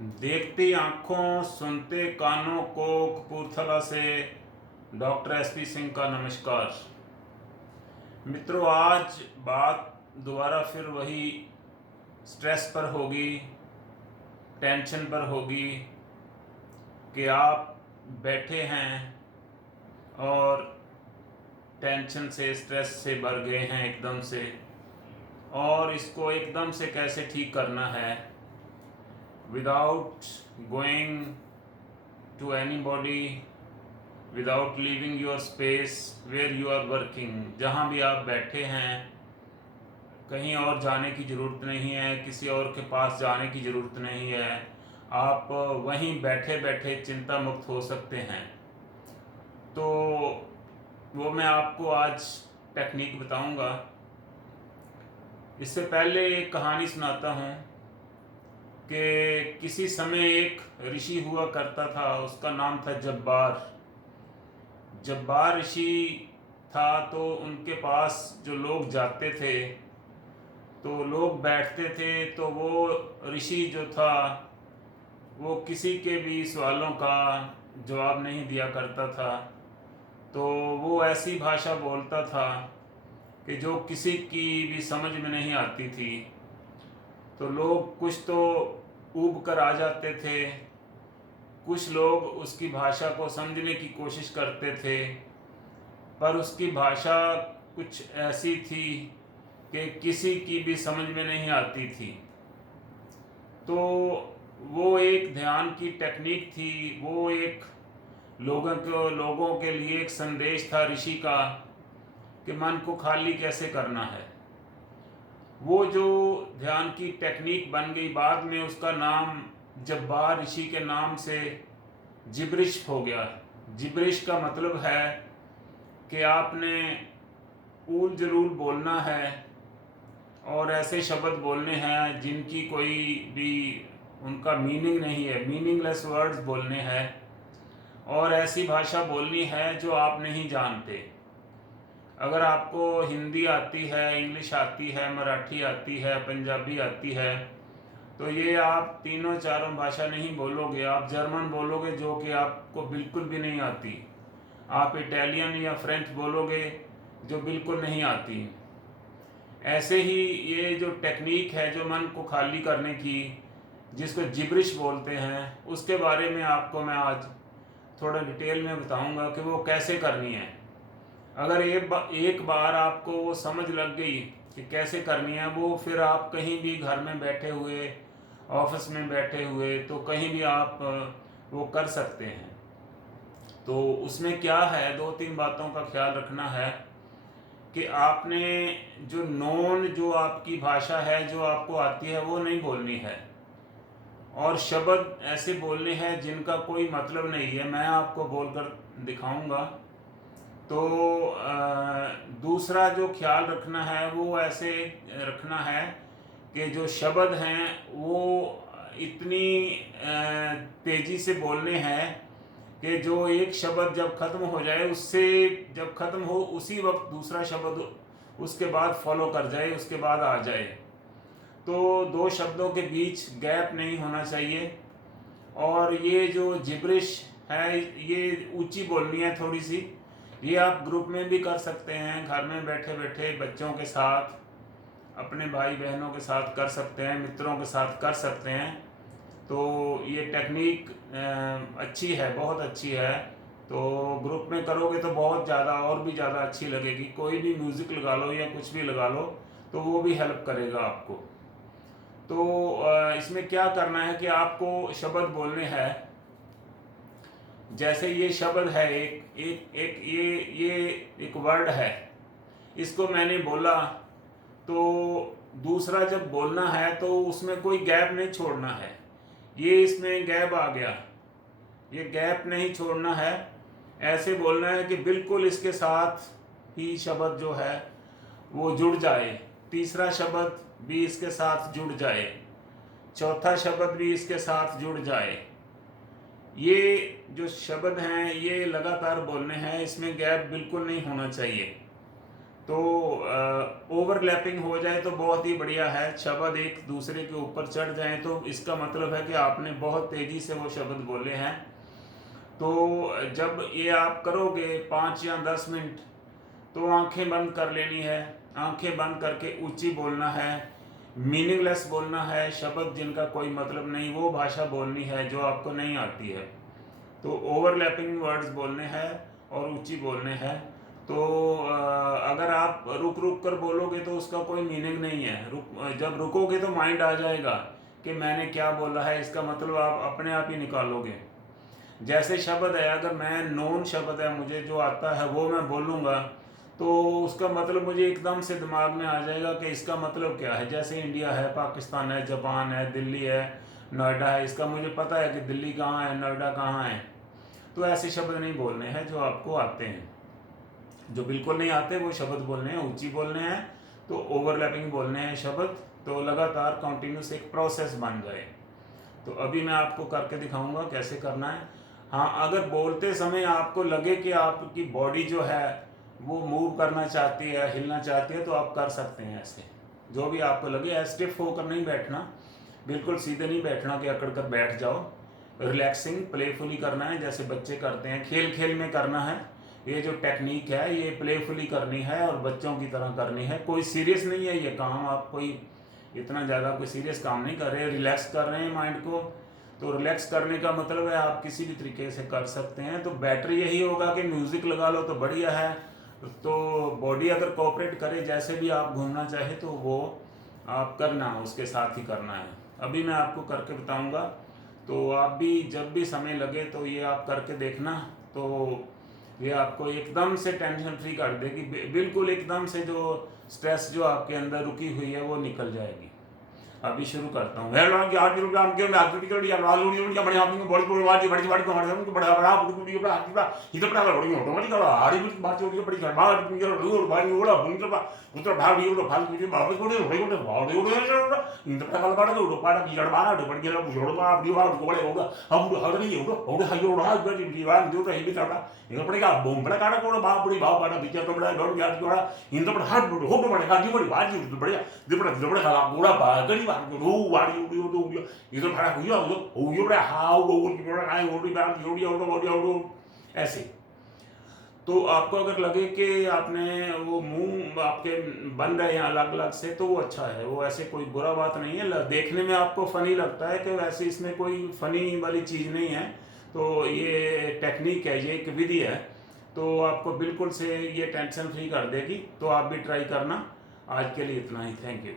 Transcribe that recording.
देखती आंखों सुनते कानों को कपूरथला से डॉक्टर एसपी सिंह का नमस्कार। मित्रों, आज बात दोबारा फिर वही स्ट्रेस पर होगी, टेंशन पर होगी कि आप बैठे हैं और टेंशन से, स्ट्रेस से भर गए हैं एकदम से, और इसको एकदम से कैसे ठीक करना है without going to anybody, without leaving your space where you are working। जहाँ भी आप बैठे हैं, कहीं और जाने की ज़रूरत नहीं है, किसी और के पास जाने की ज़रूरत नहीं है। आप वहीं बैठे बैठे चिंता मुक्त हो सकते हैं। तो वो मैं आपको आज टेक्निक बताऊंगा। इससे पहले एक कहानी सुनाता हूँ कि किसी समय एक ऋषि हुआ करता था, उसका नाम था जब्बार। जब्बार ऋषि था तो उनके पास जो लोग जाते थे तो लोग बैठते थे, तो वो ऋषि जो था वो किसी के भी सवालों का जवाब नहीं दिया करता था। तो वो ऐसी भाषा बोलता था कि जो किसी की भी समझ में नहीं आती थी। तो लोग कुछ तो ऊब कर आ जाते थे, कुछ लोग उसकी भाषा को समझने की कोशिश करते थे, पर उसकी भाषा कुछ ऐसी थी कि किसी की भी समझ में नहीं आती थी। तो वो एक ध्यान की टेक्निक थी, वो एक लोगों के लिए एक संदेश था ऋषि का कि मन को खाली कैसे करना है। वो जो ध्यान की टेक्निक बन गई, बाद में उसका नाम जब्बार ऋषि के नाम से जिब्रिश हो गया। जिब्रिश का मतलब है कि आपने ऊल जलूल बोलना है और ऐसे शब्द बोलने हैं जिनकी कोई भी उनका मीनिंग नहीं है, मीनिंगलेस वर्ड्स बोलने हैं, और ऐसी भाषा बोलनी है जो आप नहीं जानते। अगर आपको हिंदी आती है, इंग्लिश आती है, मराठी आती है, पंजाबी आती है, तो ये आप तीनों चारों भाषा नहीं बोलोगे। आप जर्मन बोलोगे जो कि आपको बिल्कुल भी नहीं आती। आप इटालियन या फ्रेंच बोलोगे जो बिल्कुल नहीं आती। ऐसे ही ये जो टेक्निक है जो मन को खाली करने की, जिसको जिब्रिश बोलते हैं, उसके बारे में आपको मैं आज थोड़ा डिटेल में बताऊंगा कि वो कैसे करनी है। अगर एक बार आपको वो समझ लग गई कि कैसे करनी है वो, फिर आप कहीं भी घर में बैठे हुए, ऑफिस में बैठे हुए, तो कहीं भी आप वो कर सकते हैं। तो उसमें क्या है, दो तीन बातों का ख्याल रखना है कि आपने जो आपकी भाषा है, जो आपको आती है, वो नहीं बोलनी है, और शब्द ऐसे बोलने हैं जिनका कोई मतलब नहीं है। मैं आपको बोलकर दिखाऊंगा। तो दूसरा जो ख्याल रखना है वो ऐसे रखना है कि जो शब्द हैं वो इतनी तेज़ी से बोलने हैं कि जो एक शब्द जब ख़त्म हो जाए, उससे जब ख़त्म हो उसी वक्त दूसरा शब्द उसके बाद फॉलो कर जाए, उसके बाद आ जाए। तो दो शब्दों के बीच गैप नहीं होना चाहिए। और ये जो जिब्रिश है ये ऊंची बोलनी है थोड़ी सी। ये आप ग्रुप में भी कर सकते हैं, घर में बैठे बैठे बच्चों के साथ, अपने भाई बहनों के साथ कर सकते हैं, मित्रों के साथ कर सकते हैं। तो ये टेक्निक अच्छी है, बहुत अच्छी है। तो ग्रुप में करोगे तो बहुत ज़्यादा, और भी ज़्यादा अच्छी लगेगी। कोई भी म्यूज़िक लगा लो या कुछ भी लगा लो तो वो भी हेल्प करेगा आपको। तो इसमें क्या करना है कि आपको शब्द बोलने हैं। जैसे ये शब्द है, एक एक एक ये एक वर्ड है, इसको मैंने बोला, तो दूसरा जब बोलना है तो उसमें कोई गैप नहीं छोड़ना है। ये इसमें गैप आ गया, ये गैप नहीं छोड़ना है। ऐसे बोलना है कि बिल्कुल इसके साथ ही शब्द जो है वो जुड़ जाए, तीसरा शब्द भी इसके साथ जुड़ जाए, चौथा शब्द भी इसके साथ जुड़ जाए। ये जो शब्द हैं ये लगातार बोलने हैं, इसमें गैप बिल्कुल नहीं होना चाहिए। तो ओवरलैपिंग हो जाए तो बहुत ही बढ़िया है, शब्द एक दूसरे के ऊपर चढ़ जाए तो इसका मतलब है कि आपने बहुत तेज़ी से वो शब्द बोले हैं। तो जब ये आप करोगे 5 या 10 मिनट, तो आंखें बंद कर लेनी है, आंखें बंद करके ऊंची बोलना है, मीनिंगलेस बोलना है, शब्द जिनका कोई मतलब नहीं वो भाषा बोलनी है जो आपको नहीं आती है। तो ओवरलैपिंग वर्ड्स बोलने हैं और ऊंची बोलने हैं। तो अगर आप रुक रुक कर बोलोगे तो उसका कोई मीनिंग नहीं है। जब रुकोगे तो माइंड आ जाएगा कि मैंने क्या बोला है, इसका मतलब आप अपने आप ही निकालोगे। जैसे शब्द है, अगर मैं नोन शब्द है मुझे जो आता है वो मैं बोलूँगा तो उसका मतलब मुझे एकदम से दिमाग में आ जाएगा कि इसका मतलब क्या है। जैसे इंडिया है, पाकिस्तान है, जापान है, दिल्ली है, नोएडा है, इसका मुझे पता है कि दिल्ली कहाँ है, नोएडा कहाँ है। तो ऐसे शब्द नहीं बोलने हैं जो आपको आते हैं। जो बिल्कुल नहीं आते वो शब्द बोलने हैं, ऊंची बोलने हैं, तो ओवरलैपिंग बोलने हैं शब्द, तो लगातार कंटिन्यूस एक प्रोसेस बन जाए। तो अभी मैं आपको करके दिखाऊंगा कैसे करना है। हाँ, अगर बोलते समय आपको लगे कि आपकी बॉडी जो है वो मूव करना चाहती है, हिलना चाहती है, तो आप कर सकते हैं ऐसे। जो भी आपको लगे, स्टिफ होकर नहीं बैठना, बिल्कुल सीधे नहीं बैठना कि अकड़ कर बैठ जाओ। रिलैक्सिंग प्लेफुली करना है, जैसे बच्चे करते हैं, खेल खेल में करना है। ये जो टेक्निक है ये प्लेफुली करनी है और बच्चों की तरह करनी है। कोई सीरियस नहीं है ये काम, आप कोई इतना ज़्यादा कोई सीरियस काम नहीं कर रहे, रिलैक्स कर रहे हैं माइंड को। तो रिलैक्स करने का मतलब है आप किसी भी तरीके से कर सकते हैं। तो बेटर यही होगा कि म्यूज़िक लगा लो तो बढ़िया है। तो बॉडी अगर कोऑपरेट करे, जैसे भी आप घूमना चाहे तो वो आप करना, उसके साथ ही करना है। अभी मैं आपको करके बताऊंगा, तो आप भी जब भी समय लगे तो ये आप करके देखना। तो ये आपको एकदम से टेंशन फ्री कर देगी, बिल्कुल एकदम से जो स्ट्रेस जो आपके अंदर रुकी हुई है वो निकल जाएगी। अभी शुरू करता हूँ। ऐसे। तो आपको अगर लगे कि आपने वो मुंह आपके बन रहे हैं अलग अलग से, तो वो अच्छा है, वो ऐसे कोई बुरा बात नहीं है। देखने में आपको फनी लगता है कि वैसे इसमें कोई फनी वाली चीज़ नहीं है। तो ये टेक्निक है, ये एक विधि है, तो आपको बिल्कुल से ये टेंशन फ्री कर देगी। तो आप भी ट्राई करना। आज के लिए इतना ही, थैंक यू।